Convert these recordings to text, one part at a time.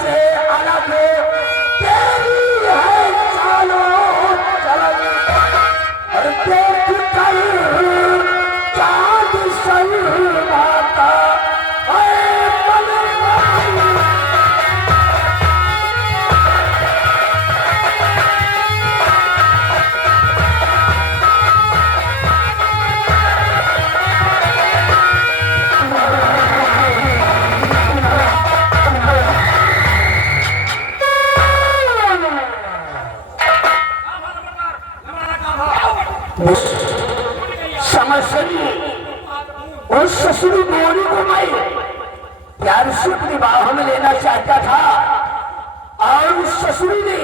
से अलग तेरी है चालों चलन और देख कर चाँद शर्माता है मनमानी। समझी उस ससुरी मोरी को मैं प्यार से अपनी बाहों में लेना चाहता था और उस ससुरी ने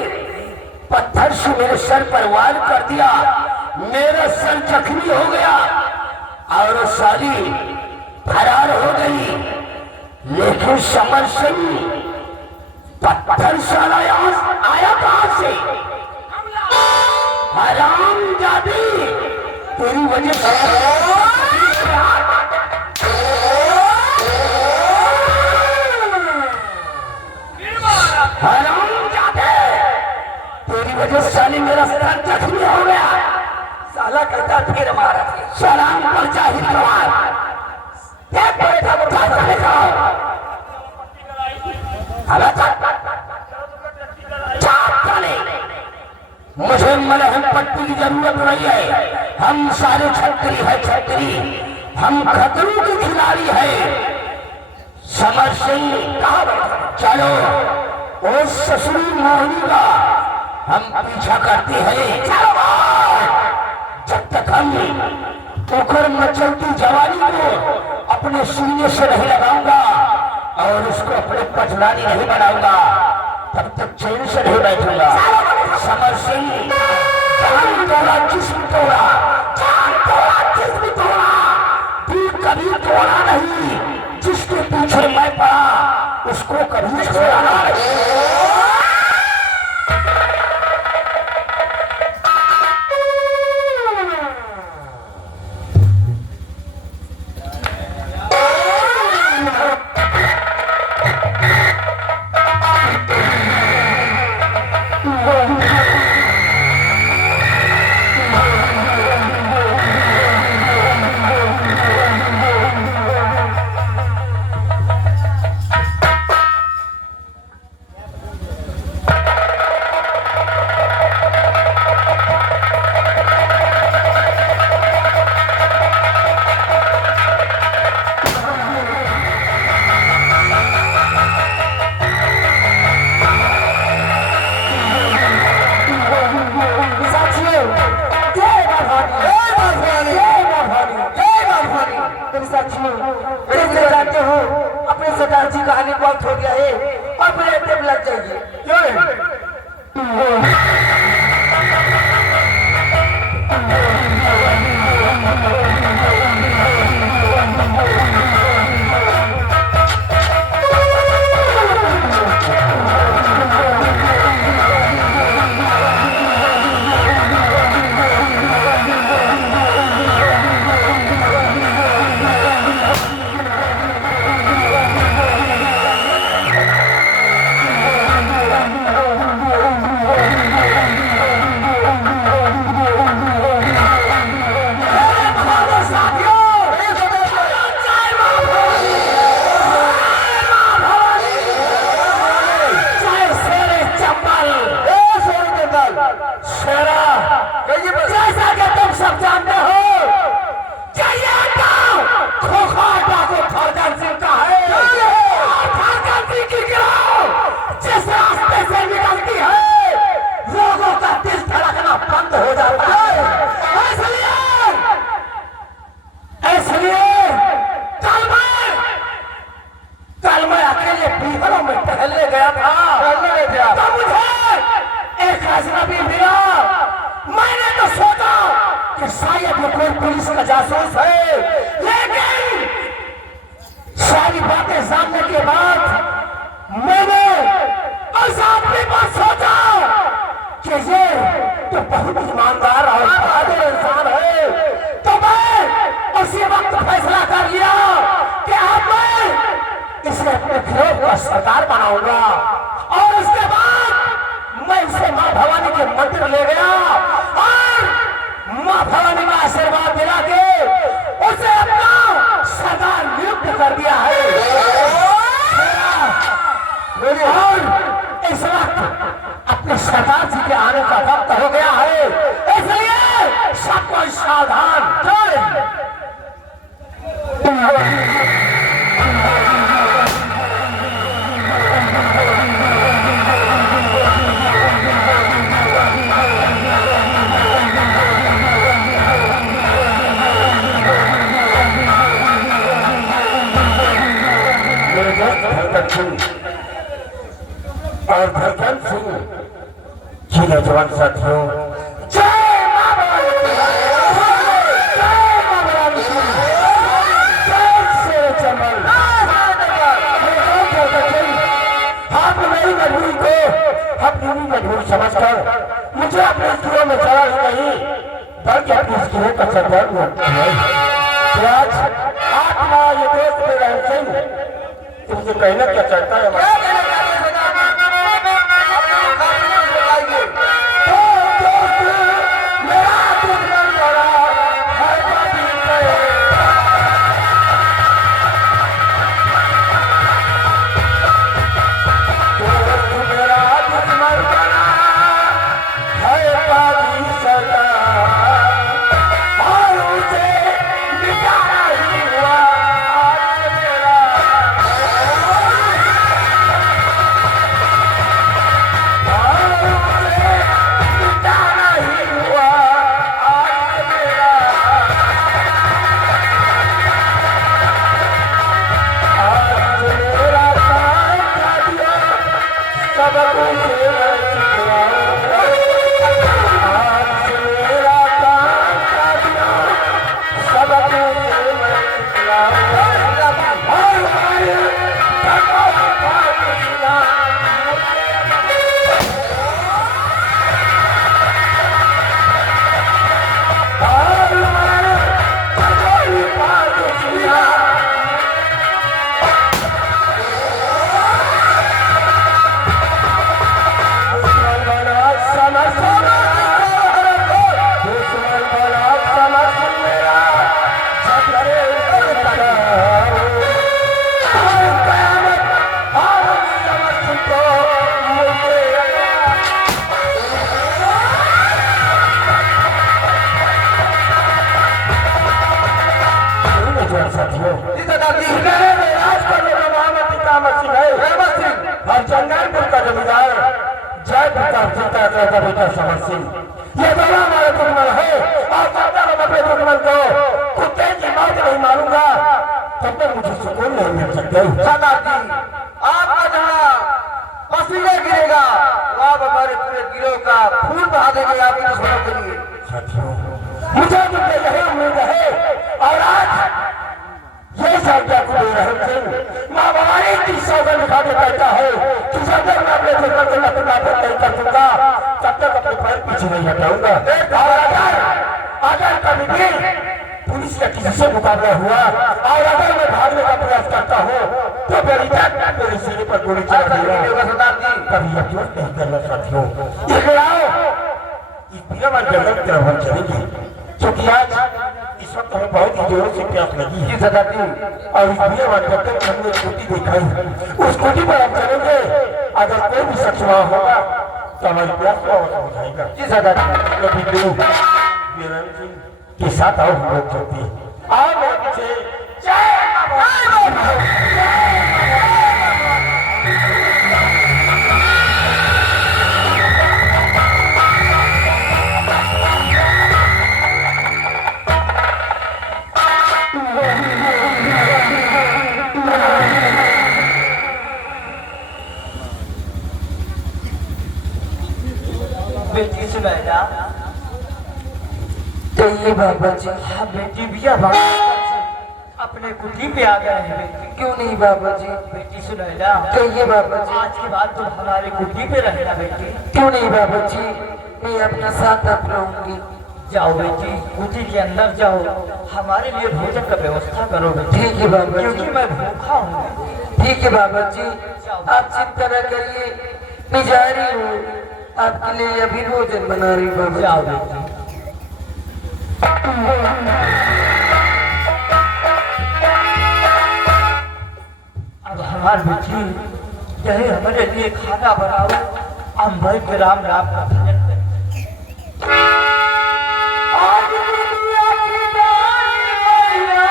पत्थर से मेरे सर पर वार कर दिया। मेरा सर जख्मी हो गया और साली फरार हो गई। लेकिन समर सिंह पत्थर साला आया कहां से? हरामजादी तेरी वजह से हरामजादे तेरी वजह से साली मेरा सर जख्मी हो गया। साला कहता फिर मारा सलाम पर चाहिए मुझे मलहम पट्टी की जरूरत नहीं है। हम सारे छतरी है छतरी, हम खतरों के खिलाड़ी है। समर सिंह चलो उस ससुरी मोहनी का हम पीछा करते हैं। जब तक हम पोखर मचलती जवानी को अपने सीने से नहीं लगाऊंगा और उसको अपने पटलानी नहीं बनाऊंगा तब तक चैन से नहीं बैठूंगा। समर सिंह जान तोड़ा जिस्म तोड़ा, जान तोड़ा जिस्म तोड़ा, दिल कभी तोड़ा नहीं। जिसके पीछे मैं पड़ा उसको कभी छोड़ा नहीं। सरकार बनाऊंगा और उसके बाद मैं उसे माँ भवानी के मंदिर ले गया और माँ भवानी का आशीर्वाद दिला के उसे अपना सरदार नियुक्त कर दिया है। और इस वक्त अपने सरदार जी के आने का वक्त हो गया है, इसलिए सब कोई सावधान। और धड़कन सिंह जी नौजवान साथियों, जय मां भवानी, जय मां भवानी, जय शेर चंबल। आप मेरी मजबूरी को अपनी मजबूरी समझकर मुझे अपने स्कूलों में चला नहीं, बल्कि अपने स्कूलों का सरदार आज आत्मा ये दोस्त मेरा सिंह तुमसे कहना क्या चाहता है? बेटा समर सिंह, ये दोनों हमारे दुश्मन है और जब तक हम अपने दुश्मन को कुत्ते की मौत नहीं मारूंगा तब तक मुझे सुकून नहीं मिल सकते। सरदार जी, आपका जहाँ पसीना गिरेगा आप हमारे पूरे गिरोह का खून बहा देंगे आपके दुश्मनों के लिए। साथियों, मुझे तुमसे यही उम्मीद है और आज ये सौदा को रहम सिंह माँ भवानी की सौगंध खा के कहता है कि जब तक मैं अपने दुश्मन को नतमस्तक नहीं कर दूंगा तब तक अपने पैर पीछे नहीं हटाऊंगा। और अगर कभी भी पुलिस का किसी से मुकाबला हुआ और अगर मैं भागने का प्रयास करता हूँ तो मेरी जान मेरे सीने पर गोली चला देगा। सरदार जी, कभी अफसोस नहीं करना साथियों। ये आओ इस बिना जंगल की तरफ हम चलेंगे क्योंकि आज इस वक्त हमें बहुत ही जोरों से प्यास लगी है सरदार जी। और इस बिना जब तक हमने स्कूटी देखा है उस स्कूटी पर हम चलेंगे, अगर कोई भी शख्स वहाँ होगा तो हमारी प्यास को हो जाएगा। जी सरदार जी, कभी दो वीरेंद्र सिंह के साथ आओ हम लोग चलते हैं। आओ मेरे पीछे। जय बेटी सुनैना। कहिए बाबा जी। हाँ बेटी भैया अपने कुटी पे आ गए हैं बेटी। क्यों नहीं बाबा जी? बेटी सुनैना, कहिए बाबा जी। आज के बाद तुम हमारे कुटी पे रहना बेटी। क्यों नहीं बाबा जी, मैं अपना साथ आप रहूंगी। जाओ बेटी, कुटी के अंदर जाओ, हमारे लिए भोजन का व्यवस्था करो बेटी। ठीक है बाबा जी। क्योंकि मैं भूखा हूँ। ठीक है बाबा जी, आप चिंता न करिए, मैं जा रही हूँ, आपके लिए अभी भोजन बना रही हूँ बाबा जी। अब हमारे बेटी चाहे हमारे लिए खाना बनाओ, हम भाई के राम नाम का भजन करें। आज दुनिया की दाई मैया,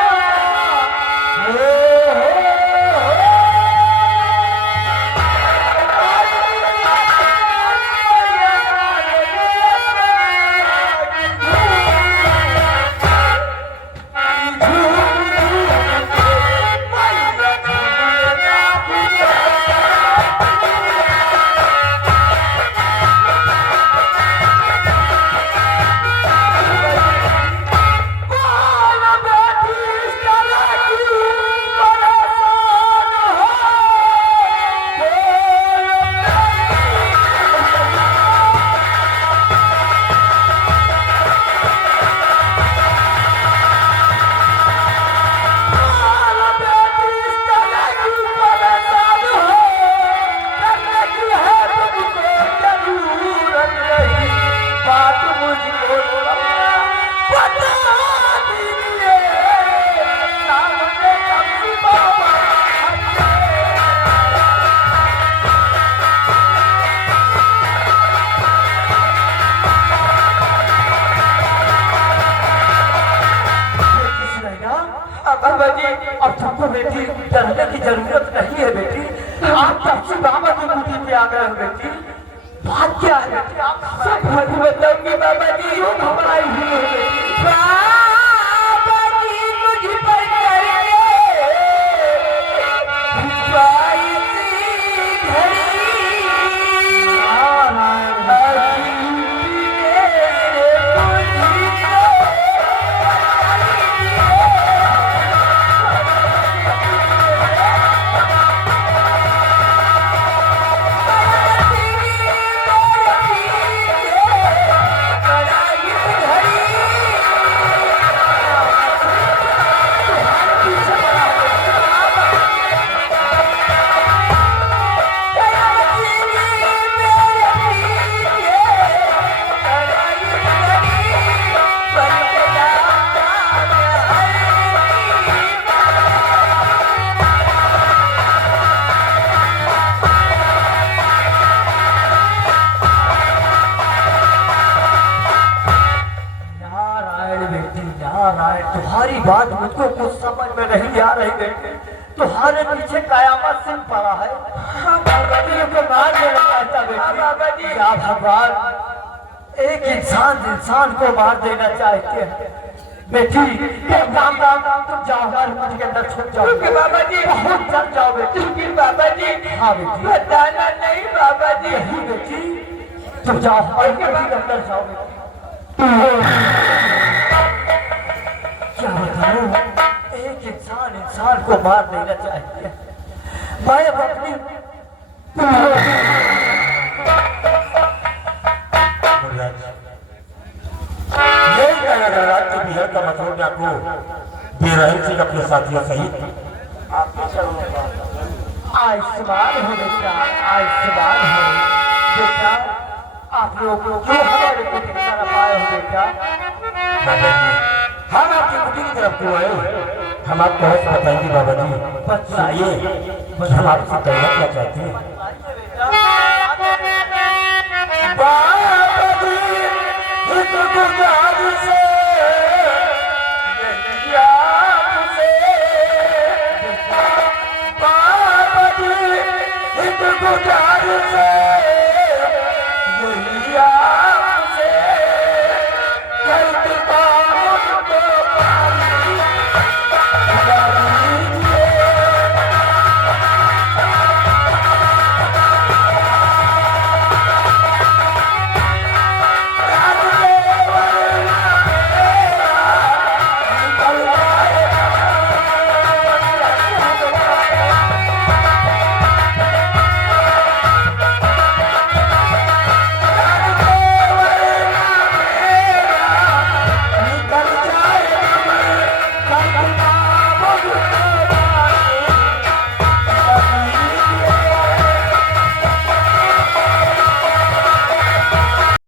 बाबा जी अब तुमको बेटी डरने की जरूरत नहीं है बेटी, आप सबसे बाबा की कुटी पे आ गए हो बेटी। बात क्या है बेटी, आप सब बताओगे बाबा जी, क्यों घबराई हुई हो बेटी? बाबा जी मुझ पर तुम्हारी बात मुझको कुछ समझ में नहीं आ रही बेटे, तुम्हारे पीछे कयामत सिंह पड़ा है। बाबा जी को मार देना चाहता बेटी, क्या भगवान एक इंसान को मार देना चाहते हैं बेटी? एक काम तुम जाओ, हमारे मुझ के अंदर छुप जाओ बाबा जी, बहुत जल्द जाओ बेटी। बाबा जी हाँ बेटी, बताना नहीं बाबा जी। नहीं बेटी तुम जाओ, हमारे के अंदर जाओ बेटी। क्या बताऊं, एक इंसान को मार देना चाहिए। मैं अब अपनी यही कहना कर रहा कि बिहार का मतलब आपको बेरहम से अपने साथियों सहित आयुष्मान हो बेटा, आयुष्मान हो बेटा। आप लोग क्यों हमारे को तरफ आए हो बेटा? बाबा जी हम आपकी कुटी की तरफ क्यों आए? हम आपको बताएंगे बाबा जी, बताइए हम आपसे कहना क्या चाहते हैं। बाबा जी एक गुजारिश यही आपसे, बाबा जी एक गुजारिश यही